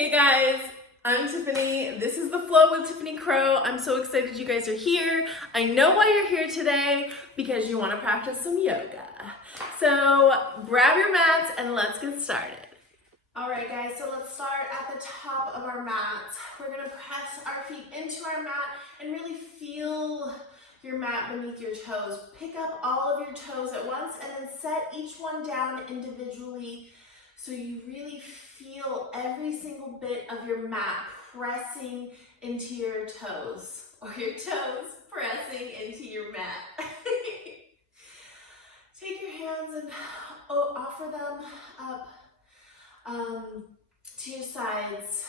Hey guys, I'm Tiffany. This is The Flow with Tiffany Crow. I'm so excited you guys are here. I know why you're here today, because you want to practice some yoga. So grab your mats and let's get started. All right guys, so let's start at the top of our mats. We're gonna press our feet into our mat and really feel your mat beneath your toes. Pick up all of your toes at once and then set each one down individually so you really feel every single bit of your mat pressing into your toes, or your toes pressing into your mat. Take your hands and offer them up to your sides,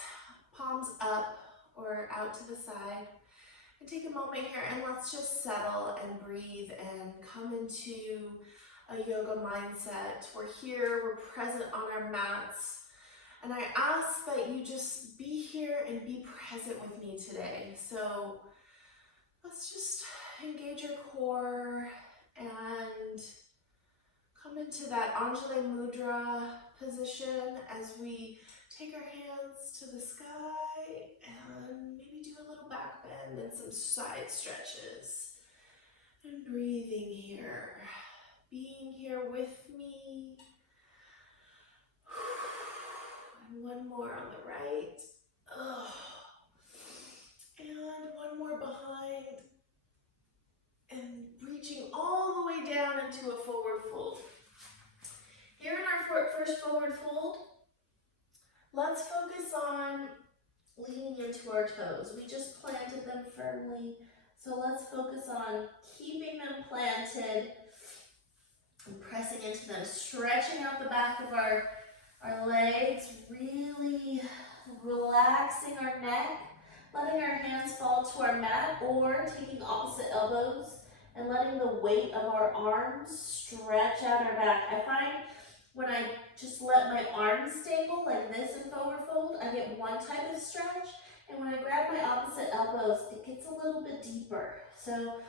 palms up or out to the side. And take a moment here and let's just settle and breathe and come into a yoga mindset. We're here, we're present on our mats. And I ask that you just be here and be present with me today. So let's just engage your core and come into that Anjali Mudra position as we take our hands to the sky and maybe do a little back bend and some side stretches. And breathing here, being here with me. And one more on the right. And one more behind. And reaching all the way down into a forward fold. Here in our first forward fold, let's focus on leaning into our toes. We just planted them firmly, so let's focus on keeping them planted and pressing into them, stretching out the back of our legs, really relaxing our neck, letting our hands fall to our mat or taking opposite elbows and letting the weight of our arms stretch out our back. I find when I just let my arms dangle like this in forward fold, I get one type of stretch, and when I grab my opposite elbows, it gets a little bit deeper. So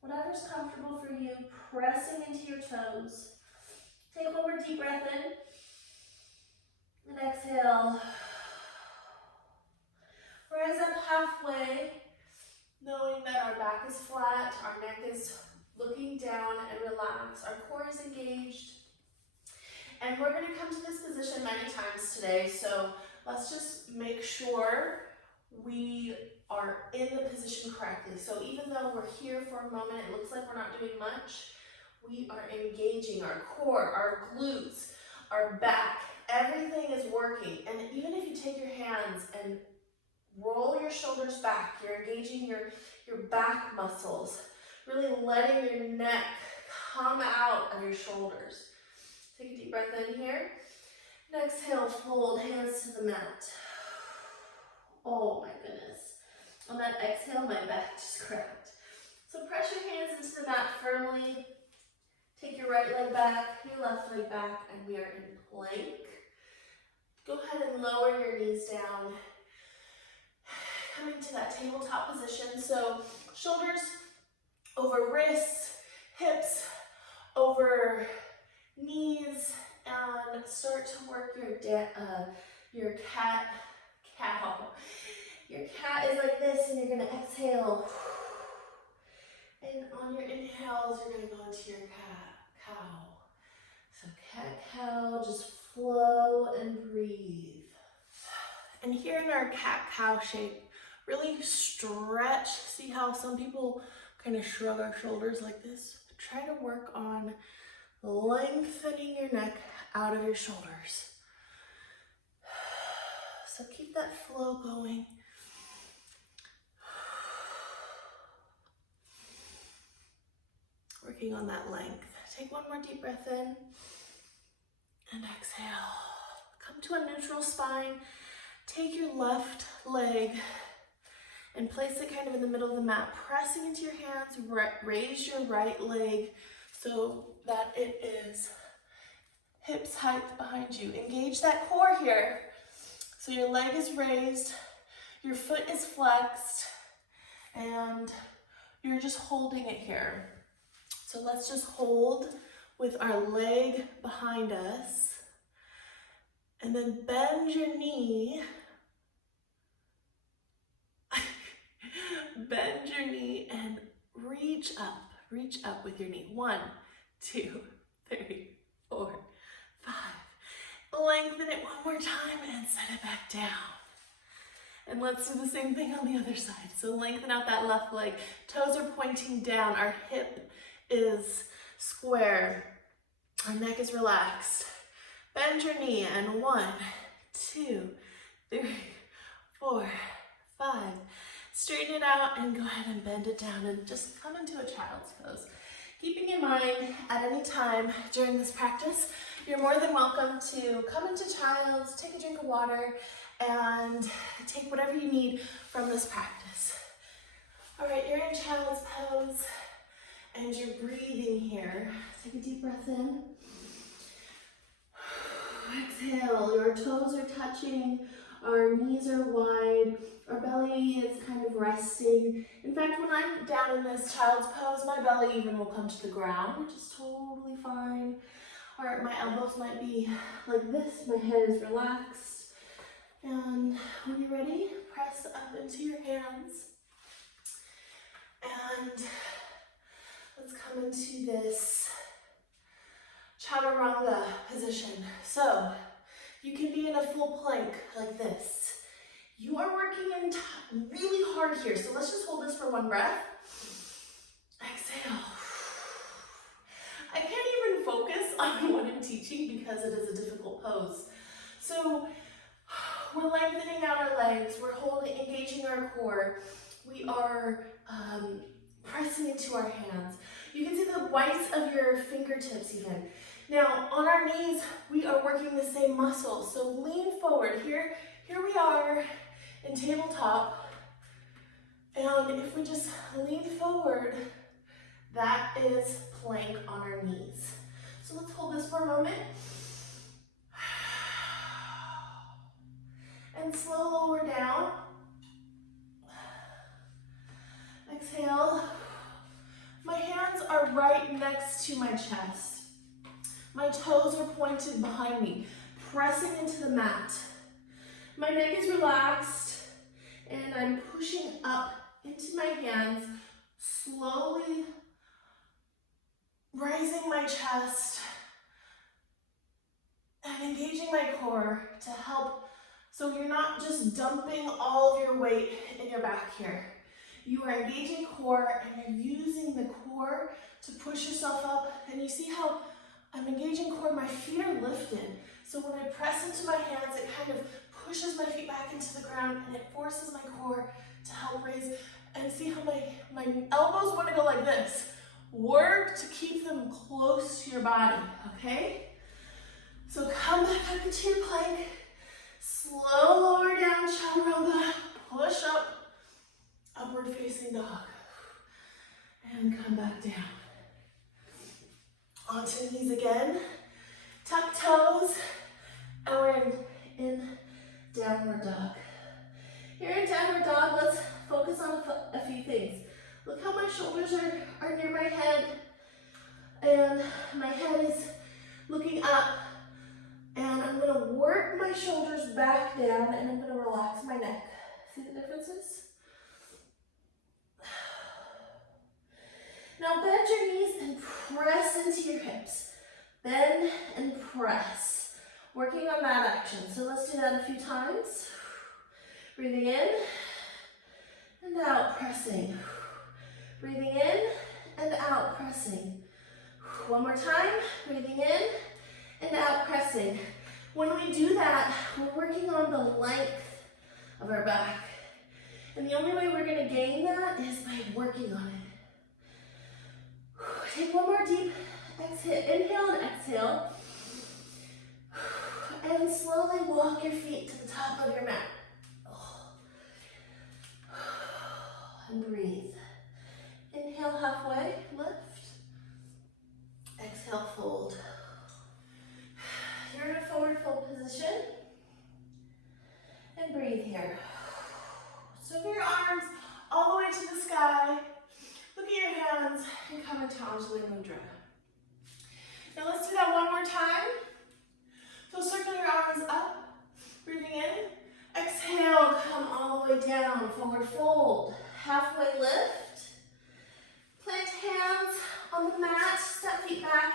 whatever's comfortable for you, pressing into your toes. Take one more deep breath in, and exhale. Rise up halfway, knowing that our back is flat, our neck is looking down and relaxed, our core is engaged. And we're going to come to this position many times today, so let's just make sure we are in the position correctly. So even though we're here for a moment, it looks like we're not doing much, we are engaging our core, our glutes, our back. Everything is working. And even if you take your hands and roll your shoulders back, you're engaging your back muscles, really letting your neck come out of your shoulders. Take a deep breath in here. And exhale, fold hands to the mat. Oh my goodness. On that exhale, my back just cracked. So press your hands into the mat firmly. Take your right leg back, your left leg back, and we are in plank. Go ahead and lower your knees down. Come into that tabletop position. So shoulders over wrists, hips over knees, and start to work your cat cow. Your cat is like this, and you're going to exhale. And on your inhales, you're going to go into your cat cow. So cat cow, just flow and breathe. And here in our cat cow shape, really stretch. See how some people kind of shrug our shoulders like this? Try to work on lengthening your neck out of your shoulders. So keep that flow going. Working on that length. Take one more deep breath in and exhale. Come to a neutral spine. Take your left leg and place it kind of in the middle of the mat, pressing into your hands. Raise your right leg so that it is hips height behind you. Engage that core here. So your leg is raised, your foot is flexed, and you're just holding it here. So let's just hold with our leg behind us, and then bend your knee Bend your knee and reach up with your knee. 1, 2, 3, 4, 5. Lengthen it one more time and set it back down. And let's do the same thing on the other side. So lengthen out that left leg. Toes are pointing down. Our hip is square. Our neck is relaxed. Bend your knee and 1, 2, 3, 4, 5. Straighten it out and go ahead and bend it down and just come into a child's pose. Keeping in mind, at any time during this practice, you're more than welcome to come into child's, take a drink of water, and take whatever you need from this practice. All right, you're in child's pose, and you're breathing here. Take a deep breath in. Exhale, your toes are touching, our knees are wide, our belly is kind of resting. In fact, when I'm down in this child's pose, my belly even will come to the ground, which is totally fine. Or my elbows might be like this, my head is relaxed. And when you're ready, press up into your hands. And let's come into this chaturanga position. So you can be in a full plank like this. You are working really hard here, so let's just hold this for one breath. Exhale. I can't even focus on what I'm teaching because it is a difficult pose. So we're lengthening out our legs, we're engaging our core, we are pressing into our hands. You can see the whites of your fingertips even. Now on our knees, we are working the same muscle, so lean forward. Here we are in tabletop, and if we just lean forward, that is plank on our knees. So let's hold this for a moment. And slow lower down. Exhale. My hands are right next to my chest. My toes are pointed behind me, pressing into the mat. My neck is relaxed, and I'm pushing up into my hands, slowly raising my chest and engaging my core to help. So you're not just dumping all of your weight in your back here. You are engaging core, and you're using the core to push yourself up. And you see how I'm engaging core, my feet are lifted. So when I press into my hands, it kind of pushes my feet back into the ground, and it forces my core to help raise. And see how my elbows want to go like this. Work to keep them close to your body, okay? So come back up into your plank. Slow lower down, chaturanga. Push up, upward facing dog. And come back down. Onto knees again. Tuck toes. And we're in downward dog. Here in downward dog, let's focus on a few things. Look how my shoulders are near my head, and my head is looking up, and I'm going to work my shoulders back down, and I'm going to relax my neck. See the differences? Now bend your knees and press into your hips. Bend and press. Working on that action. So let's do that a few times. Breathing in and out, pressing. Breathing in and out, pressing. One more time, breathing in and out, pressing. When we do that, we're working on the length of our back. And the only way we're going to gain that is by working on it. Take one more deep exhale, inhale and exhale. And slowly walk your feet to the top of your mat. And breathe. Inhale halfway, lift. Exhale, fold. You're in a forward fold position. And breathe here. Sweep your arms all the way to the sky. Look at your hands and come into Anjali Mudra. Now let's do that one more time. So circle your arms up, breathing in. Exhale, come all the way down, forward fold. halfway lift. Plant hands on the mat, step feet back.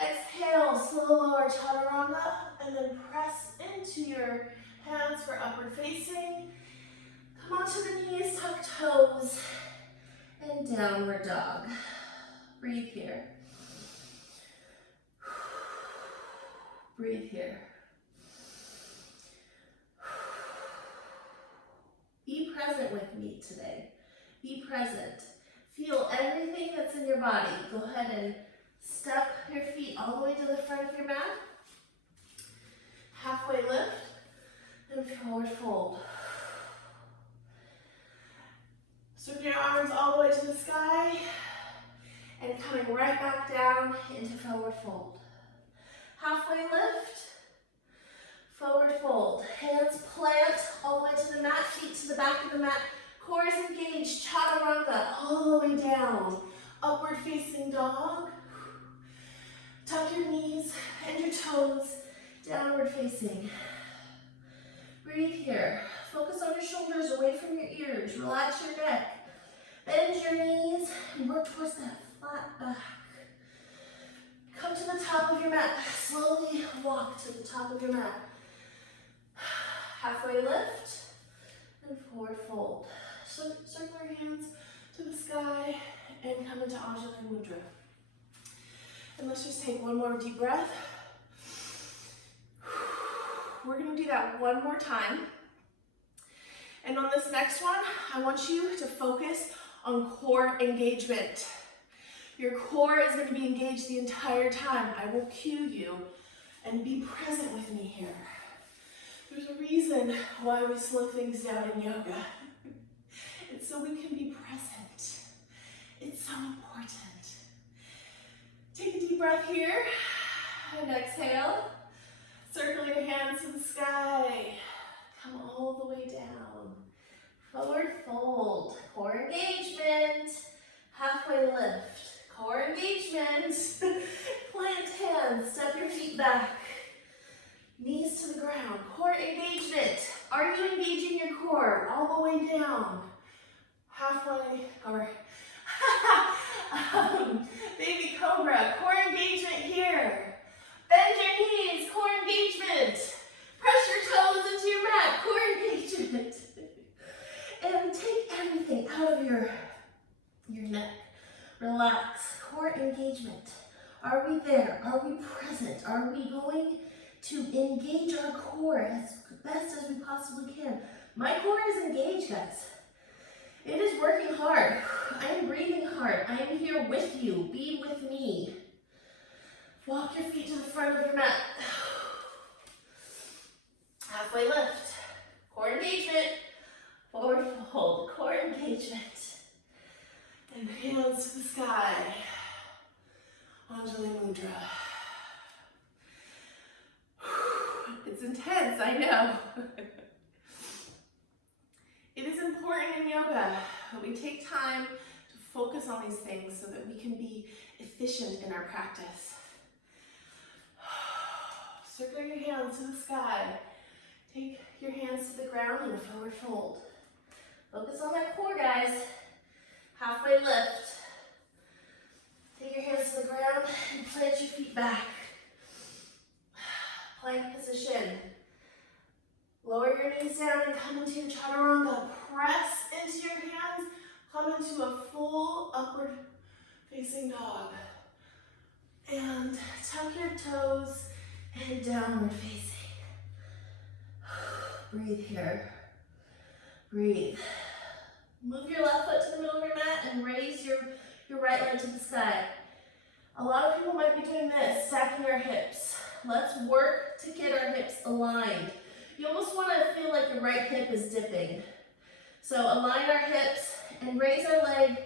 Exhale, slow lower chaturanga, and then press into your hands for upward facing. Come onto the knees, tuck toes, and downward dog. Breathe here. Breathe here. Be present with me today. Be present. Feel everything that's in your body. Go ahead and step your feet all the way to the front of your mat. Halfway lift and forward fold. Swing your arms all the way to the sky and coming right back down into forward fold. Halfway lift, forward fold. Hands plant all the way to the mat, feet to the back of the mat. Core is engaged, chaturanga all the way down. Upward facing dog. Tuck your knees and your toes, downward facing. Breathe here. Focus on your shoulders away from your ears. Relax your neck. Bend your knees and work towards that flat back. Come to the top of your mat. Slowly walk to the top of your mat. Halfway lift and forward fold. So circle your hands to the sky and come into Anjali Mudra. And let's just take one more deep breath. We're going to do that one more time. And on this next one, I want you to focus on core engagement. Your core is going to be engaged the entire time. I will cue you and be present with me here. There's a reason why we slow things down in yoga. It's so we can be present. It's so important. Take a deep breath here and exhale. Circle your hands to the sky. Come all the way down. Forward fold. Core engagement. Halfway lift. Core engagement. Plant hands. Step your feet back. Knees to the ground. Core engagement. Are you engaging your core all the way down? Halfway or baby cobra. Core engagement here. Bend your knees. Core engagement. Press your toes into your mat. Core engagement. And take everything out of your neck. Relax. Core engagement. Are we there? Are we present? Are we going to engage our core as best as we possibly can? My core is engaged, guys. It is working hard. I am breathing hard. I am here with you. Be with me. Walk your feet to the front of your mat. Halfway lift. Core engagement. Forward fold. Core engagement. And hands to the sky. Anjali Mudra. It's intense, I know. It is important in yoga that we take time to focus on these things so that we can be efficient in our practice. Circle your hands to the sky. Take your hands to the ground in a forward fold. Focus on that core, guys. Halfway lift. Take your hands to the ground and plant your feet back. Plank position. Lower your knees down and come into your chaturanga. Press into your hands. Come into a full upward facing dog. And tuck your toes and downward facing. Breathe here. Breathe. Move your left foot to the middle of your mat and raise your right leg to the sky. A lot of people might be doing this, stacking our hips. Let's work to get our hips aligned. You almost want to feel like your right hip is dipping. So align our hips and raise our leg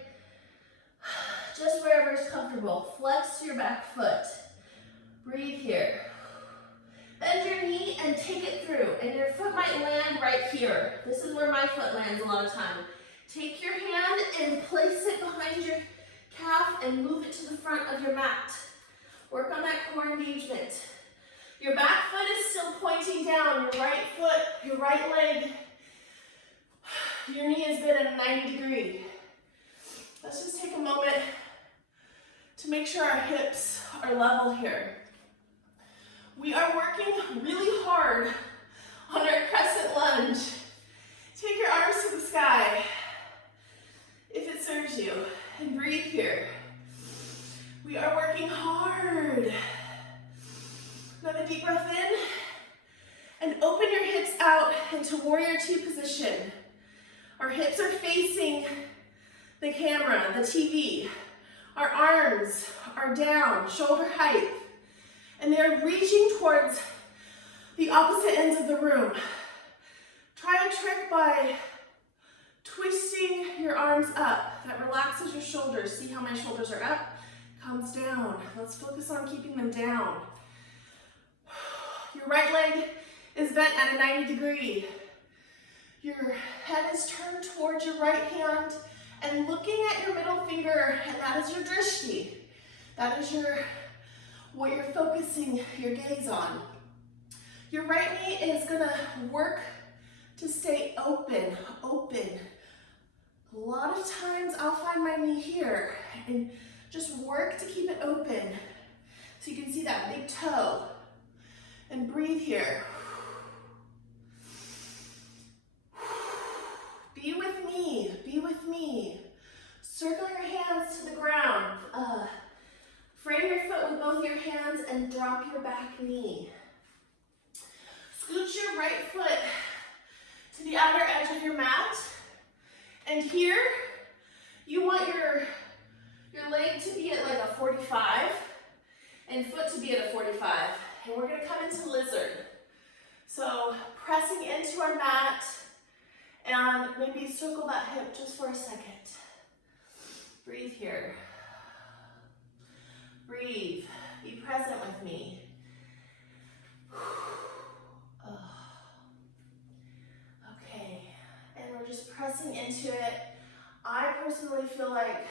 just wherever is comfortable. Flex your back foot. Breathe here. Bend your knee and take it through. And your foot might land right here. This is where my foot lands a lot of time. Take your hand and place it behind your calf and move it to the front of your mat. Work on that core engagement. Your back foot is still pointing down. Your right foot, your right leg Your knee has been at a 90 degree. Let's just take a moment to make sure our hips are level here. We are working really hard on our crescent lunge. Take your arms to the sky, if it serves you, and breathe here. We are working hard. Another deep breath in, and open your hips out into warrior two position. Our hips are facing the camera, the TV. Our arms are down, shoulder height, and they're reaching towards the opposite ends of the room. Try a trick by twisting your arms up. That relaxes your shoulders. See how my shoulders are up? Comes down. Let's focus on keeping them down. Your right leg is bent at a 90 degree. Your head is turned towards your right hand and looking at your middle finger, and that is your drishti. That is what you're focusing your gaze on. Your right knee is gonna work to stay open. A lot of times I'll find my knee here and just work to keep it open. So you can see that big toe. And breathe here. Be with me, be with me. Circle your hands to the ground. Frame your foot with both your hands and drop your back knee. Scooch your right foot to the outer edge of your mat. And here, you want your leg to be at like a 45 and foot to be at a 45. And we're gonna come into lizard. So pressing into our mat and maybe circle that hip just for a second. Breathe here. Breathe. Be present with me. Okay, and we're just pressing into it. I personally feel like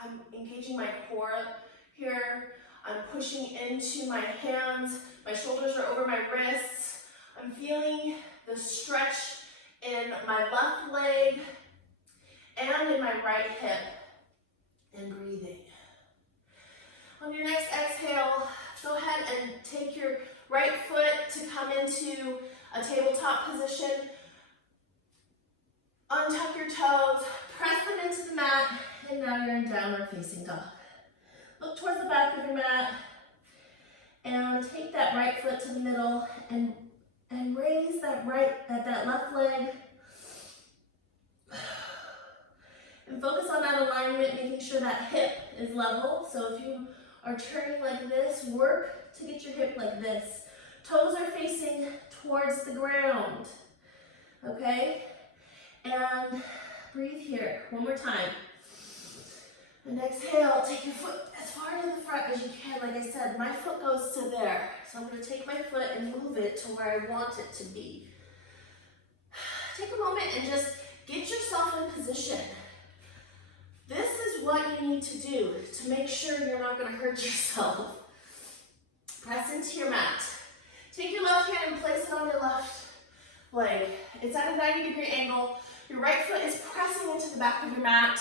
I'm engaging my core here. I'm pushing into my hands. My shoulders are over my wrists. I'm feeling the stretch in my left leg and in my right hip. And breathing. On your next exhale, go ahead and take your right foot to come into a tabletop position. Untuck your toes, press them into the mat, and now you're in downward facing dog. Look towards the back of your mat and take that right foot to the middle and raise that left leg. And focus on that alignment, making sure that hip is level. So if you are turning like this, work to get your hip like this. Toes are facing towards the ground, okay? And breathe here, one more time. And exhale, take your foot as far to the front as you can. Like I said, my foot goes to there. So I'm gonna take my foot and move it to where I want it to be. Take a moment and just get yourself in position. This is what you need to do to make sure you're not gonna hurt yourself. Press into your mat. Take your left hand and place it on your left leg. It's at a 90-degree angle. Your right foot is pressing into the back of your mat.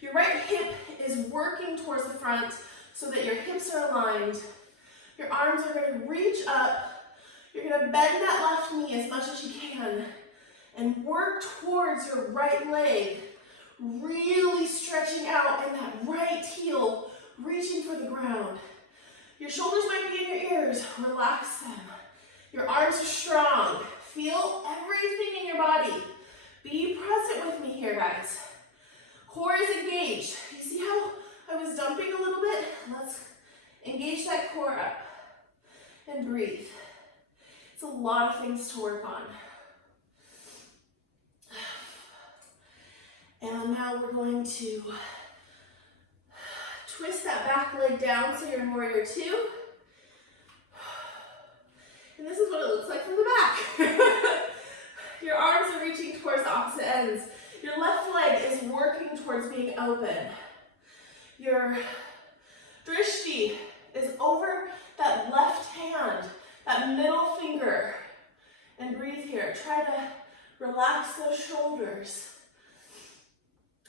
Your right hip is working towards the front so that your hips are aligned. Your arms are going to reach up. You're going to bend that left knee as much as you can and work towards your right leg, really stretching out and that right heel reaching for the ground. Your shoulders might be in your ears. Relax them. Your arms are strong. Feel everything in your body. Be present with me here, guys. Core is engaged. You see how I was dumping a little bit? Let's engage that core up and breathe. It's a lot of things to work on. And now we're going to twist that back leg down so you're in warrior two. And this is what it looks like from the back. Your arms are reaching towards the opposite ends. Your left leg is working towards being open. Your drishti is over that left hand, that middle finger. And breathe here. Try to Relax those shoulders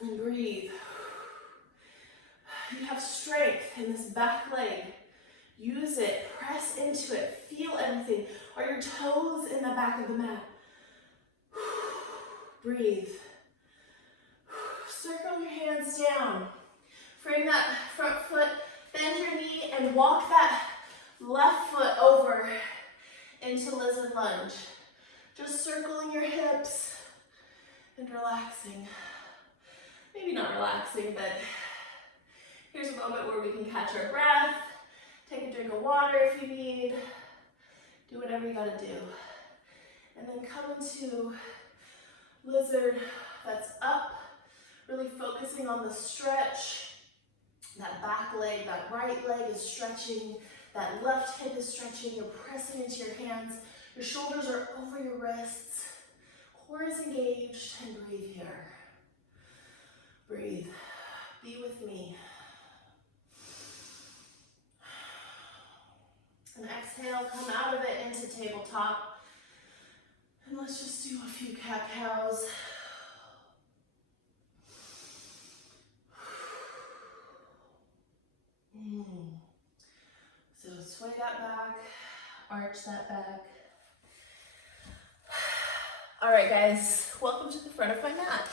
and breathe. You have strength in this back leg. Use it, press into it, feel everything. Are your toes in the back of the mat? Breathe. Circle your hands down. Frame that front foot, bend your knee, and walk that left foot over into lizard lunge. Just circling your hips and relaxing. Maybe not relaxing, but here's a moment where we can catch our breath. Take a drink of water if you need. Do whatever you gotta do. And then come into lizard that's up, really focusing on the stretch. That back leg, that right leg is stretching, that left hip is stretching, you're pressing into your hands, your shoulders are over your wrists, core is engaged, and breathe here. Breathe. Be with me. And exhale, come out of it into tabletop. And let's just do a few cat-cows. So sway that back, arch that back. All right, guys, welcome to the front of my mat.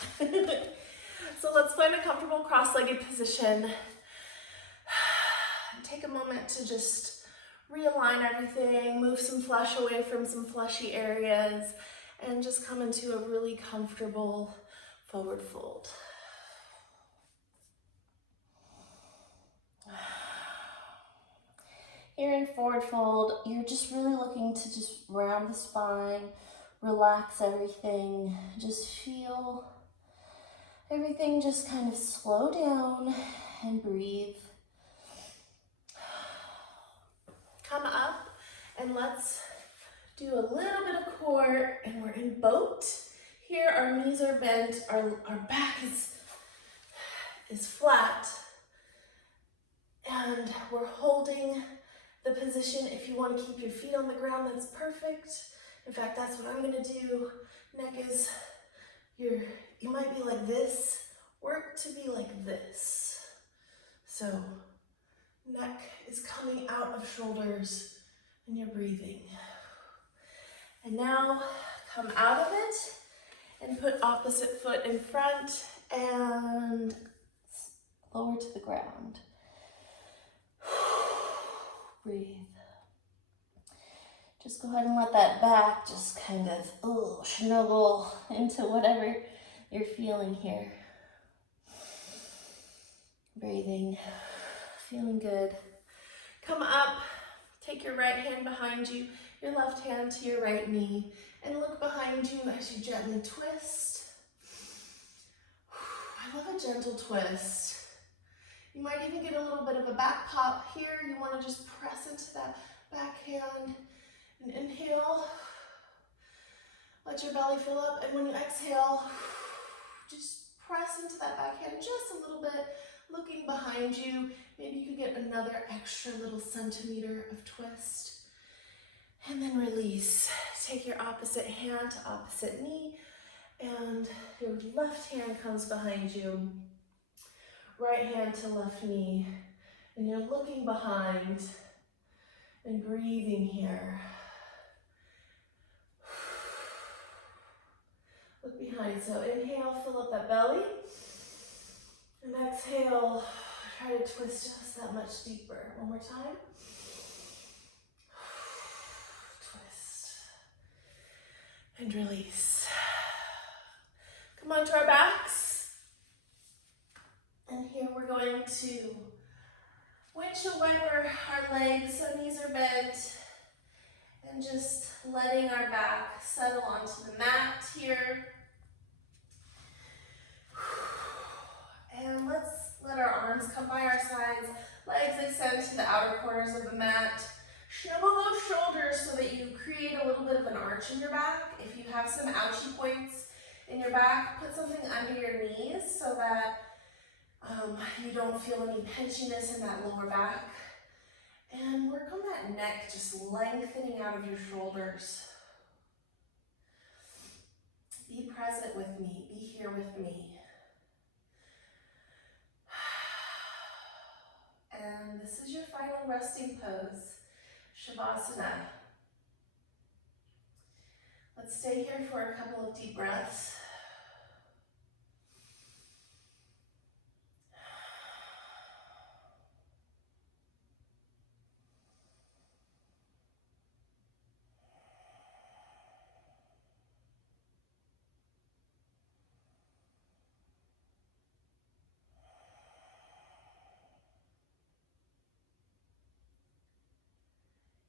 So let's find a comfortable cross-legged position. Take a moment to just realign everything, move some flesh away from some fleshy areas, and just come into a really comfortable forward fold. Here in forward fold, you're just really looking to just round the spine, relax everything, just feel everything just kind of slow down and breathe. Come up and let's do a little bit of core, and we're in boat. Here our knees are bent, our back is flat, and we're holding the position. If you want to keep your feet on the ground, that's perfect. In fact, that's what I'm gonna do. Neck is, you might be like this, work to be like this. So neck is coming out of shoulders and you're breathing. And now come out of it and put opposite foot in front and lower to the ground. Breathe. Just go ahead and let that back just kind of snuggle into whatever you're feeling here. Breathing, feeling good. Come up, take your right hand behind you, your left hand to your right knee, and look behind you as you gently twist. I love a gentle twist. You might even get a little bit of a back pop here. You want to just press into that back hand and inhale. Let your belly fill up, and when you exhale, just press into that back hand just a little bit, looking behind you. Maybe you could get another extra little centimeter of twist. And then release. Take your opposite hand to opposite knee, and your left hand comes behind you. Right hand to left knee, and you're looking behind and breathing here. Look behind, so inhale, fill up that belly, and exhale, try to twist just that much deeper. One more time. Twist, and release. Come on to our backs. And here we're going to windshield wiper our legs, so knees are bent, and just letting our back settle onto the mat here. And let's let our arms come by our sides, legs extend to the outer corners of the mat. Snuggle those shoulders so that you create a little bit of an arch in your back. If you have some ouchy points in your back, put something under your knees so that you don't feel any pinchiness in that lower back. And work on that neck, just lengthening out of your shoulders. Be present with me. Be here with me. And this is your final resting pose, Shavasana. Let's stay here for a couple of deep breaths.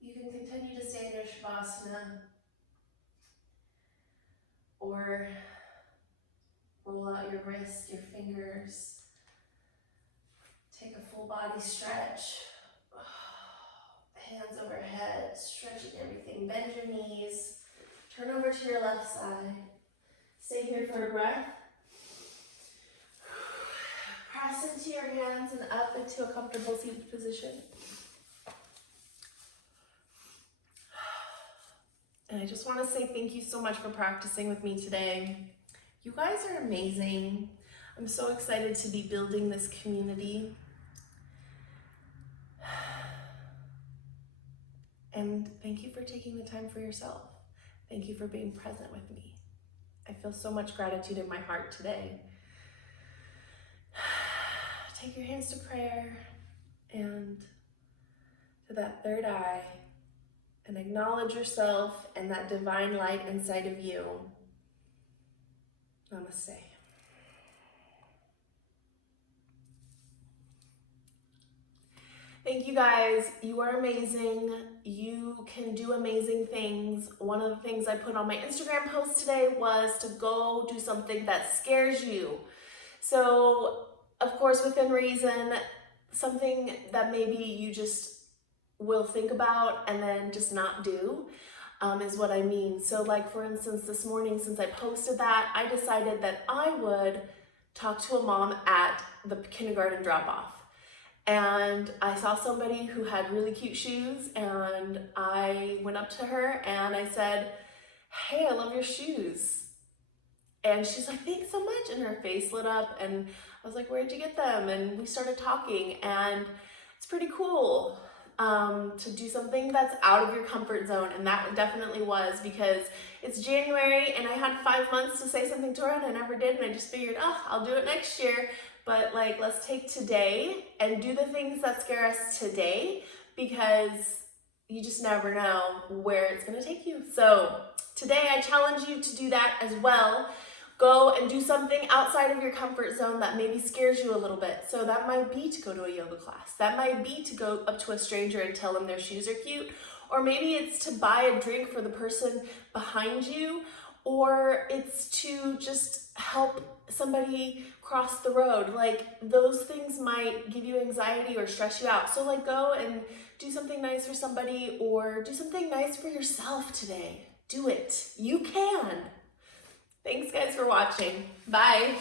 You can continue to stay in your Shavasana or roll out your wrist, your fingers. Take a full body stretch. Hands overhead, stretching everything. Bend your knees. Turn over to your left side. Stay here for a breath. Press into your hands and up into a comfortable seated position. And I just want to say thank you so much for practicing with me today. You guys are amazing. I'm so excited to be building this community. And thank you for taking the time for yourself. Thank you for being present with me. I feel so much gratitude in my heart today. Take your hands to prayer and to that third eye and acknowledge yourself and that divine light inside of you. Namaste. Thank you guys. You are amazing. You can do amazing things. One of the things I put on my Instagram post today was to go do something that scares you. So, of course, within reason, something that maybe you just will think about and then just not do is what I mean. So like, for instance, this morning, since I posted that, I decided that I would talk to a mom at the kindergarten drop-off. And I saw somebody who had really cute shoes, and I went up to her and I said, "Hey, I love your shoes." And she's like, "Thanks so much." And her face lit up, and I was like, "Where'd you get them?" And we started talking, and it's pretty cool to do something that's out of your comfort zone. And that definitely was, because it's January and I had 5 months to say something to her and I never did. And I just figured, I'll do it next year. But like, let's take today and do the things that scare us today, because you just never know where it's gonna take you. So today I challenge you to do that as well. Go and do something outside of your comfort zone that maybe scares you a little bit. So that might be to go to a yoga class. That might be to go up to a stranger and tell them their shoes are cute. Or maybe it's to buy a drink for the person behind you. Or it's to just help somebody cross the road. Like, those things might give you anxiety or stress you out. So like, go and do something nice for somebody, or do something nice for yourself today. Do it. You can. Thanks guys for watching. Bye.